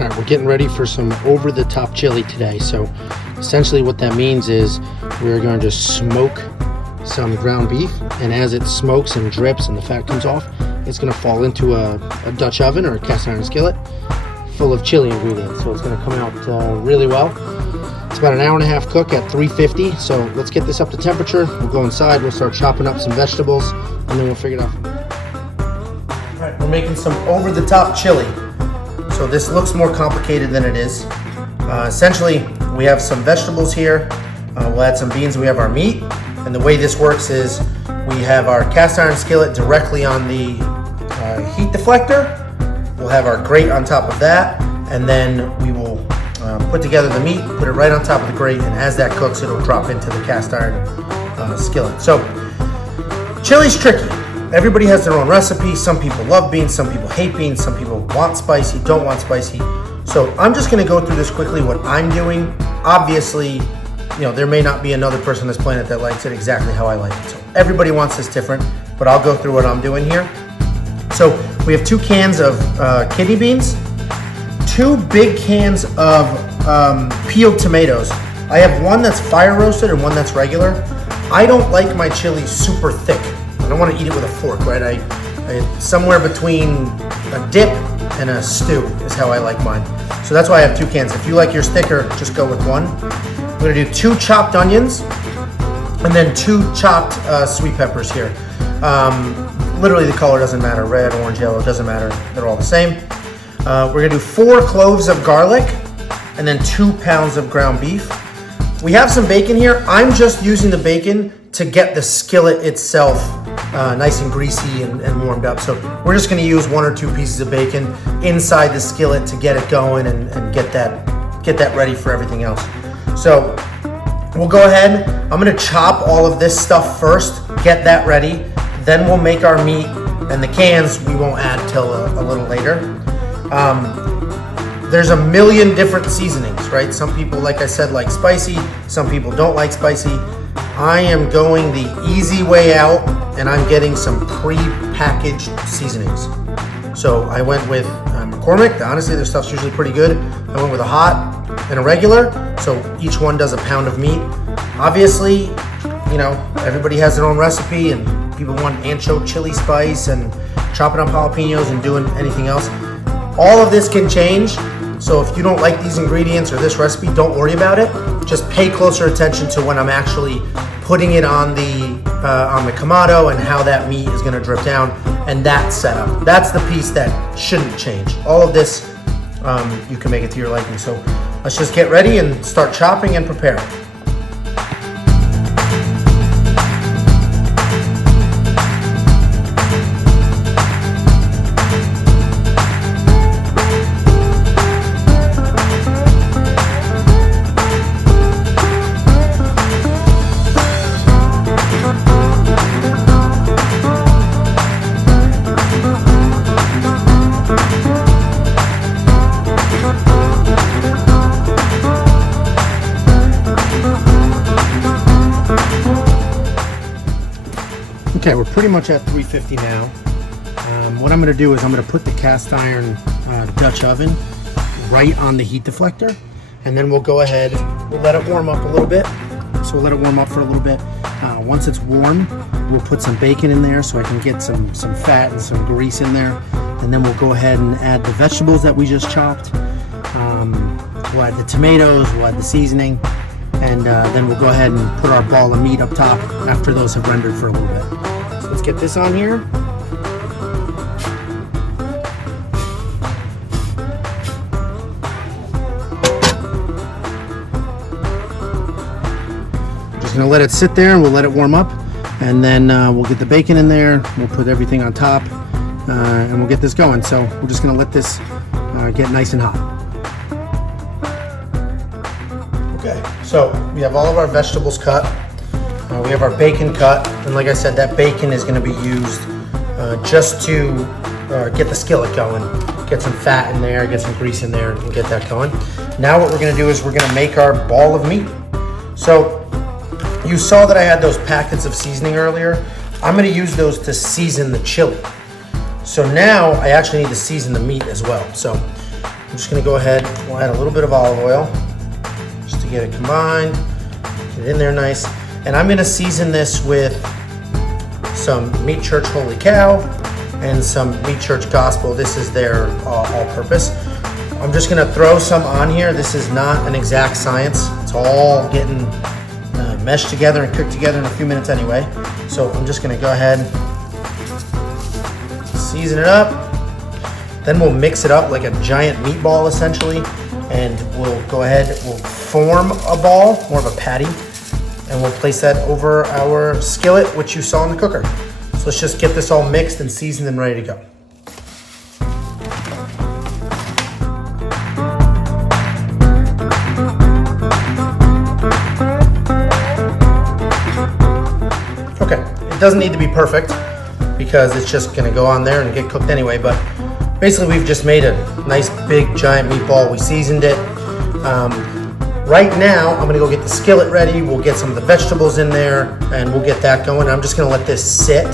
All right, we're getting ready for some over-the-top chili today. So essentially what that means is we're going to smoke some ground beef, and as it smokes and drips and the fat comes off, it's going to fall into a Dutch oven or a cast iron skillet full of chili ingredients. So it's going to come out really well. It's about an hour and a half cook at 350. So let's get this up to temperature. We'll go inside, we'll start chopping up some vegetables, and then we'll figure it out. All right, we're making some over-the-top chili. So this looks more complicated than it is. Essentially, we have some vegetables here. We'll add some beans. We have our meat. And the way this works is we have our cast iron skillet directly on the heat deflector. We'll have our grate on top of that. And then we will put together the meat, put it right on top of the grate. And as that cooks, it'll drop into the cast iron skillet. So chili's tricky. Everybody has their own recipe. Some people love beans, some people hate beans, some people want spicy, don't want spicy. So I'm just gonna go through this quickly, what I'm doing. Obviously, you know, there may not be another person on this planet that likes it exactly how I like it. So everybody wants this different, but I'll go through what I'm doing here. So we have 2 cans of kidney beans, 2 big cans of peeled tomatoes. I have one that's fire roasted and one that's regular. I don't like my chili super thick. I don't want to eat it with a fork, right? I somewhere between a dip and a stew is how I like mine. So that's why I have 2 cans. If you like yours thicker, just go with one. I'm gonna do 2 chopped onions and then 2 chopped sweet peppers here. Literally the color doesn't matter, red, orange, yellow, doesn't matter. They're all the same. We're gonna do 4 cloves of garlic and then 2 pounds of ground beef. We have some bacon here. I'm just using the bacon to get the skillet itself nice and greasy and warmed up. So we're just gonna use 1 or 2 pieces of bacon inside the skillet to get it going and get that ready for everything else. So we'll go ahead. I'm gonna chop all of this stuff first, get that ready. Then we'll make our meat, and the cans we won't add till a little later. There's a million different seasonings, right? Some people, like I said, like spicy. Some people don't like spicy. I am going the easy way out, and I'm getting some pre-packaged seasonings. So I went with McCormick. Honestly, their stuff's usually pretty good. I went with a hot and a regular, so each one does a pound of meat. Obviously, you know, everybody has their own recipe, and people want ancho chili spice and chopping up jalapenos and doing anything else. All of this can change, so if you don't like these ingredients or this recipe, don't worry about it. Just pay closer attention to when I'm actually putting it on the Kamado and how that meat is gonna drip down, and that setup. That's the piece that shouldn't change. All of this, you can make it to your liking. So let's just get ready and start chopping and preparing. Okay, we're pretty much at 350 now. What I'm gonna do is I'm gonna put the cast iron Dutch oven right on the heat deflector, and then we'll go ahead, we'll let it warm up a little bit. So we'll let it warm up for a little bit. Once it's warm, we'll put some bacon in there so I can get some fat and some grease in there. And then we'll go ahead and add the vegetables that we just chopped. We'll add the tomatoes, we'll add the seasoning, and then we'll go ahead and put our ball of meat up top after those have rendered for a little bit. So let's get this on here. Just gonna let it sit there and we'll let it warm up, and then we'll get the bacon in there, we'll put everything on top, and we'll get this going. So we're just gonna let this get nice and hot. Okay, so we have all of our vegetables cut. We have our bacon cut, and like I said, that bacon is going to be used just to get the skillet going, get some fat in there, get some grease in there, and get that going. Now what we're going to do is we're going to make our ball of meat. So you saw that I had those packets of seasoning earlier. I'm going to use those to season the chili. So now I actually need to season the meat as well. So I'm just gonna go ahead, we'll add a little bit of olive oil just to get it combined, get it in there nice. And I'm gonna season this with some Meat Church Holy Cow and some Meat Church Gospel. This is their all-purpose. I'm just gonna throw some on here. This is not an exact science. It's all getting meshed together and cooked together in a few minutes anyway. So I'm just gonna go ahead, season it up. Then we'll mix it up like a giant meatball essentially. And we'll go ahead, we'll form a ball, more of a patty, and we'll place that over our skillet, which you saw in the cooker. So let's just get this all mixed and seasoned and ready to go. Okay, it doesn't need to be perfect because it's just gonna go on there and get cooked anyway, but basically we've just made a nice big giant meatball. We seasoned it. Right now, I'm gonna go get the skillet ready. We'll get some of the vegetables in there and we'll get that going. I'm just gonna let this sit.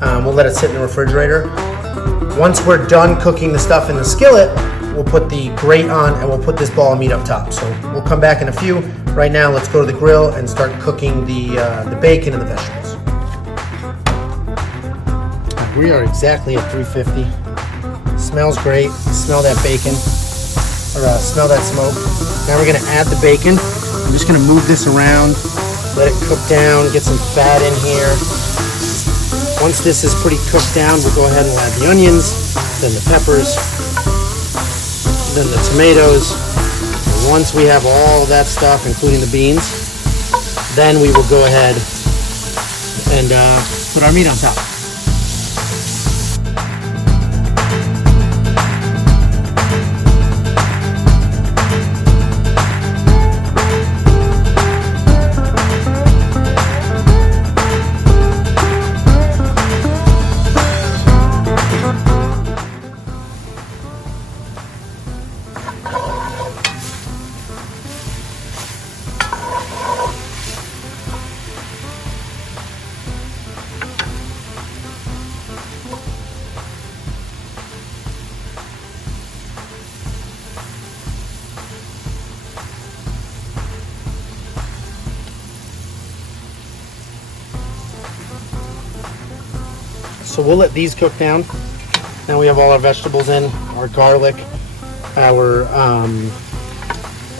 We'll let it sit in the refrigerator. Once we're done cooking the stuff in the skillet, we'll put the grate on and we'll put this ball of meat up top. So we'll come back in a few. Right now, let's go to the grill and start cooking the bacon and the vegetables. We are exactly at 350. Smells great. Smell that bacon, or smell that smoke. Now we're gonna add the bacon. I'm just gonna move this around, let it cook down, get some fat in here. Once this is pretty cooked down, we'll go ahead and add the onions, then the peppers, then the tomatoes. And once we have all of that stuff, including the beans, then we will go ahead and put our meat on top. So we'll let these cook down. Now we have all our vegetables in, our garlic, our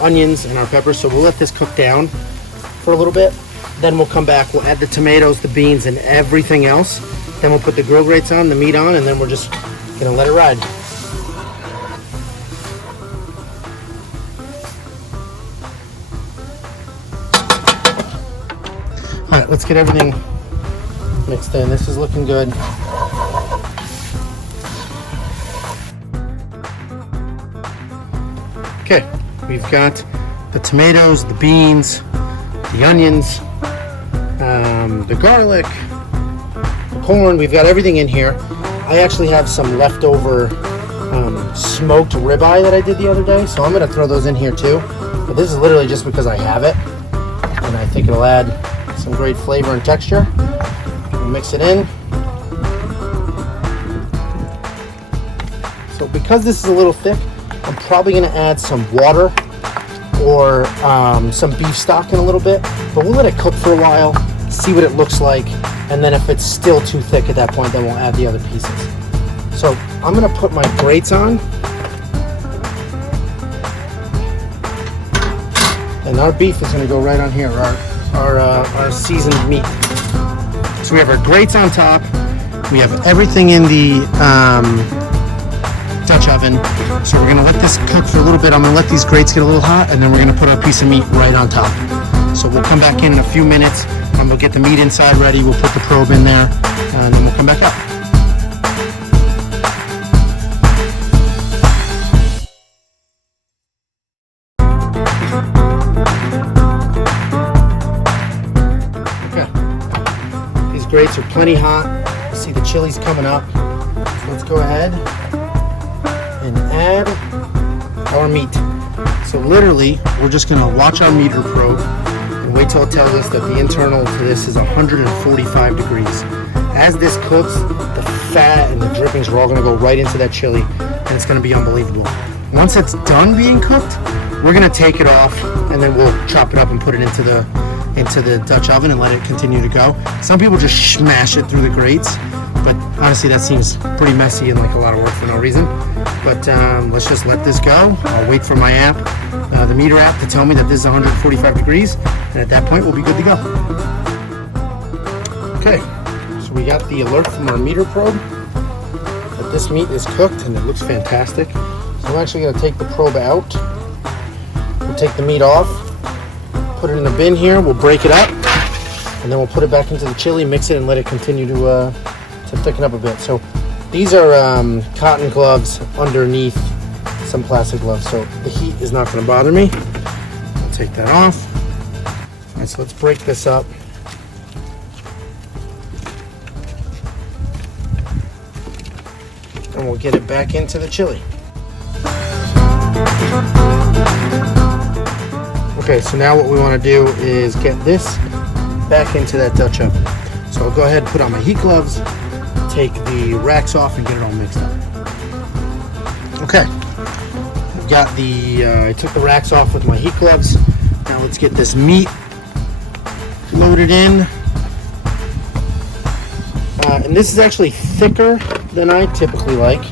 onions, and our peppers. So we'll let this cook down for a little bit. Then we'll come back, we'll add the tomatoes, the beans, and everything else. Then we'll put the grill grates on, the meat on, and then we're just gonna let it ride. All right, let's get everything mixed in. This is looking good. Okay, we've got the tomatoes, the beans, the onions, the garlic, the corn. We've got everything in here. I actually have some leftover smoked ribeye that I did the other day, so I'm gonna throw those in here too. But this is literally just because I have it, and I think it'll add some great flavor and texture. We'll mix it in. So because this is a little thick, I'm probably gonna add some water or some beef stock in a little bit, but we'll let it cook for a while, see what it looks like, and then if it's still too thick at that point, then we'll add the other pieces. So I'm gonna put my grates on, and our beef is gonna go right on here, our seasoned meat. So we have our grates on top, we have everything in the Dutch oven. So we're gonna let this cook for a little bit. I'm gonna let these grates get a little hot, and then we're gonna put our piece of meat right on top. So we'll come back in a few minutes, and we'll get the meat inside ready. We'll put the probe in there, and then we'll come back up. Okay, these grates are plenty hot. You see the chili's coming up. So let's go ahead and add our meat. So literally, we're just gonna watch our meter probe and wait till it tells us that the internal to this is 145 degrees. As this cooks, the fat and the drippings are all gonna go right into that chili, and it's gonna be unbelievable. Once it's done being cooked, we're gonna take it off and then we'll chop it up and put it into the Dutch oven and let it continue to go. Some people just smash it through the grates, but honestly that seems pretty messy and like a lot of work for no reason. But let's just let this go. I'll wait for my app, the meter app, to tell me that this is 145 degrees, and at that point we'll be good to go. Okay, so we got the alert from our meter probe that this meat is cooked and it looks fantastic. So I'm actually gonna take the probe out. We'll take the meat off, put it in the bin here, we'll break it up, and then we'll put it back into the chili, mix it, and let it continue to thicken up a bit. So these are cotton gloves underneath some plastic gloves, so the heat is not going to bother me. I'll take that off. All right, so let's break this up. And we'll get it back into the chili. Okay, so now what we want to do is get this back into that Dutch oven. So I'll go ahead and put on my heat gloves, take the racks off, and get it all mixed up. Okay, I've got I took the racks off with my heat gloves. Now let's get this meat loaded in. And this is actually thicker than I typically like.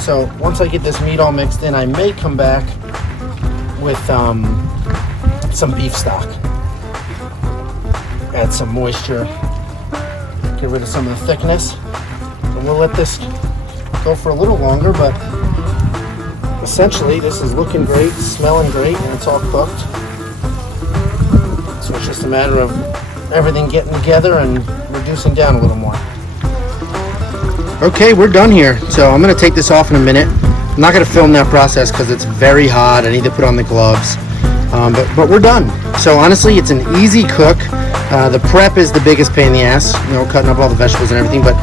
So once I get this meat all mixed in, I may come back with some beef stock. Add some moisture, get rid of some of the thickness, and we'll let this go for a little longer, but essentially this is looking great, smelling great, and it's all cooked. So it's just a matter of everything getting together and reducing down a little more. Okay, we're done here. So I'm gonna take this off in a minute. I'm not gonna film that process because it's very hot. I need to put on the gloves, but we're done. So honestly, it's an easy cook. The prep is the biggest pain in the ass, you know, cutting up all the vegetables and everything, but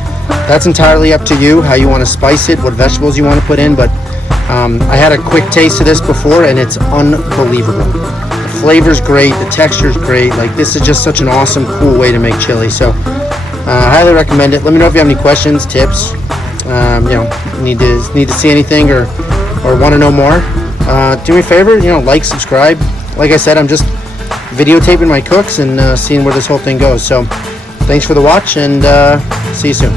that's entirely up to you, how you want to spice it, what vegetables you want to put in. But I had a quick taste of this before and it's unbelievable. The flavor's great, the texture's great. Like, this is just such an awesome, cool way to make chili. So I highly recommend it. Let me know if you have any questions, tips, you know, need to see anything or want to know more. Do me a favor, you know, like, subscribe. Like I said, I'm just videotaping my cooks and seeing where this whole thing goes. So thanks for the watch, and see you soon.